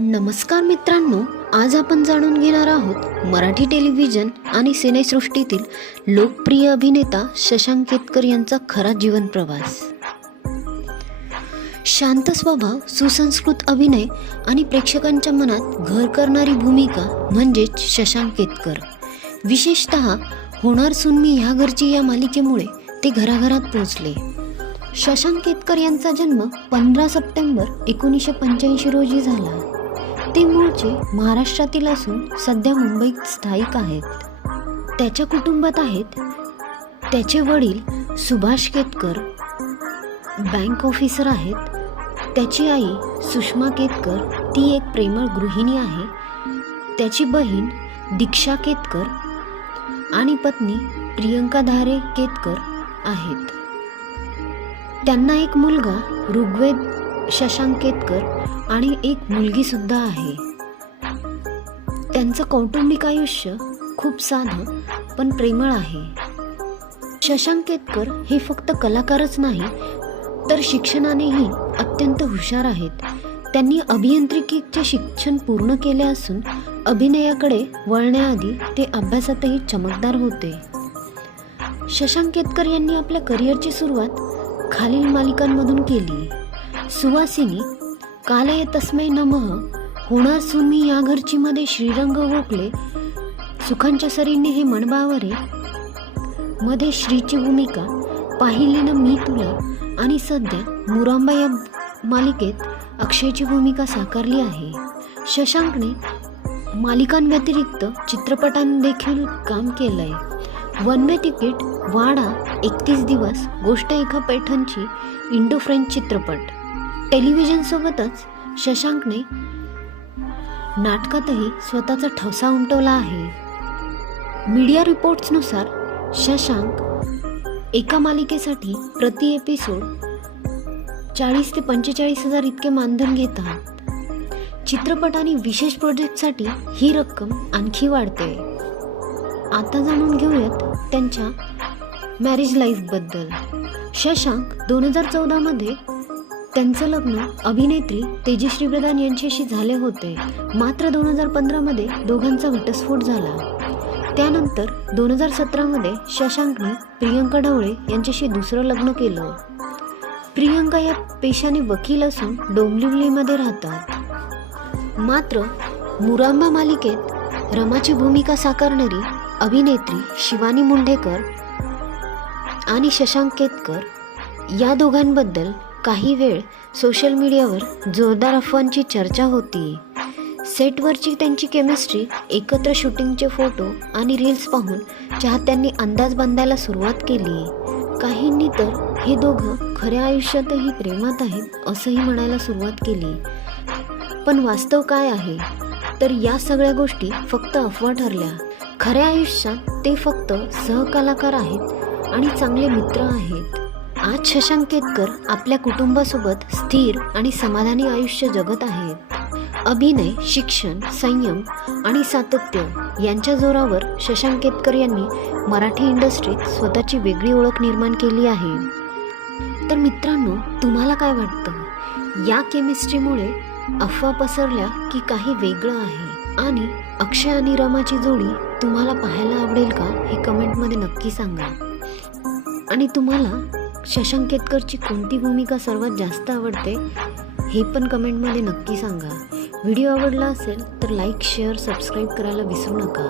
नमस्कार मित्रांनो, आज आपण जाणून घेणार आहोत मराठी टेलिव्हिजन आणि सिनेसृष्टीतील लोकप्रिय अभिनेता शशांक केतकर यांचा खरा जीवन प्रवास. शांत स्वभाव, सुसंस्कृत अभिनय आणि प्रेक्षकांच्या मनात घर करणारी भूमिका म्हणजेच शशांक केतकर. विशेषतः होणार सून मी ह्या घरची या मालिकेमुळे ते घराघरात पोहोचले. शशांक केतकर यांचा जन्म 15 सप्टेंबर 1985 रोजी झाला. ते मूळचे महाराष्ट्रातील असून सध्या मुंबईत स्थायिक आहेत. त्याच्या कुटुंबात आहेत त्याचे वडील सुभाष केतकर बँक ऑफिसर आहेत. त्याची आई सुषमा केतकर, ती एक प्रेमळ गृहिणी आहे. त्याची बहीण दीक्षा केतकर आणि पत्नी प्रियंका धारे केतकर आहेत. त्यांना एक मुलगा ऋग्वेद शशांक केतकर आणि एक मुलगी सुद्धा आहे. त्यांचं कौटुंबिक आयुष्य खूप साधं पण प्रेमळ आहे. शशांक केतकर हे फक्त कलाकारच नाही तर शिक्षणानेही अत्यंत हुशार आहेत. त्यांनी अभियांत्रिकीचे शिक्षण पूर्ण केले असून अभिनयाकडे वळण्याआधी ते अभ्यासातही चमकदार होते. शशांक केतकर यांनी आपल्या करिअरची सुरुवात खालील मालिकांमधून केली: सुवासिनी, कालये तस्मै नमः, होणार सून मी या घरची मध्ये श्रीरंग गोखले, सुखांच्या सरीने हे मनबावरे मध्ये श्रीची भूमिका, पाहिली न मी तुला आणि सध्या मुरांबा या मालिकेत अक्षयची भूमिका साकारली आहे. शशांकने मालिकांव्यतिरिक्त चित्रपटांदेखील काम केलंय. वन वे तिकीट, वाडा, 31 दिवस, गोष्ट एका पैठणची, इंडो फ्रेंच चित्रपट. टेलिव्हिजनसोबतच शशांकने नाटकातही स्वतःचा ठसा उमटवला आहे. मीडिया रिपोर्ट्सनुसार शशांक एका मालिकेसाठी प्रति एपिसोड 40 ते 45 हजार इतके मानधन घेतात. चित्रपट आणि विशेष प्रोजेक्टसाठी ही रक्कम आणखी वाढते. आता जाणून घेऊयात त्यांच्या मॅरेज लाईफबद्दल. शशांक 2014 मध्ये त्यांचं लग्न अभिनेत्री तेजश्री प्रधान यांच्याशी झाले होते. मात्र 2015 मध्ये दोघांचा घटस्फोट झाला. त्यानंतर 2017 मध्ये शशांकने प्रियंका ढवळे यांच्याशी दुसरं लग्न केलं. प्रियंका या पेशाने वकील असून डोंबिवलीमध्ये राहतात. मात्र मुरांबा मालिकेत रमाची भूमिका साकारणारी अभिनेत्री शिवानी मुंढेकर आणि शशांक केतकर या दोघांबद्दल काही वेळ सोशल मीडियावर जोरदार अफवांची चर्चा होती. सेटवरची त्यांची केमिस्ट्री, एकत्र शूटिंगचे फोटो आणि रील्स पाहून चाहत्यांनी अंदाज बांधायला सुरुवात केली. काहींनी तर हे दोघं खऱ्या आयुष्यातही प्रेमात आहेत असंही म्हणायला सुरुवात केली. पण वास्तव काय आहे तर या सगळ्या गोष्टी फक्त अफवा ठरल्या. खऱ्या आयुष्यात ते फक्त सहकलाकार आहेत आणि चांगले मित्र आहेत. आज शशांक केतकर आपल्या कुटुंबासोबत स्थिर आणि समाधानी आयुष्य जगत आहेत. अभिनय, शिक्षण, संयम आणि सातत्य यांच्या जोरावर शशांक केतकर यांनी मराठी इंडस्ट्रीत स्वतःची वेगळी ओळख निर्माण केली आहे. तर मित्रांनो, तुम्हाला काय वाटतं? या केमिस्ट्रीमुळे अफवा पसरल्या की काही वेगळं आहे? आणि अक्षय आणि रमाची जोडी तुम्हाला पाहायला आवडेल का हे कमेंटमध्ये नक्की सांगा. आणि तुम्हाला शशांक केतकरची कोणती भूमिका सर्वात जास्त आवडते हे पण कमेंटमध्ये नक्की सांगा. व्हिडिओ आवडला असेल तर लाईक, शेअर, सबस्क्राईब करायला विसरू नका.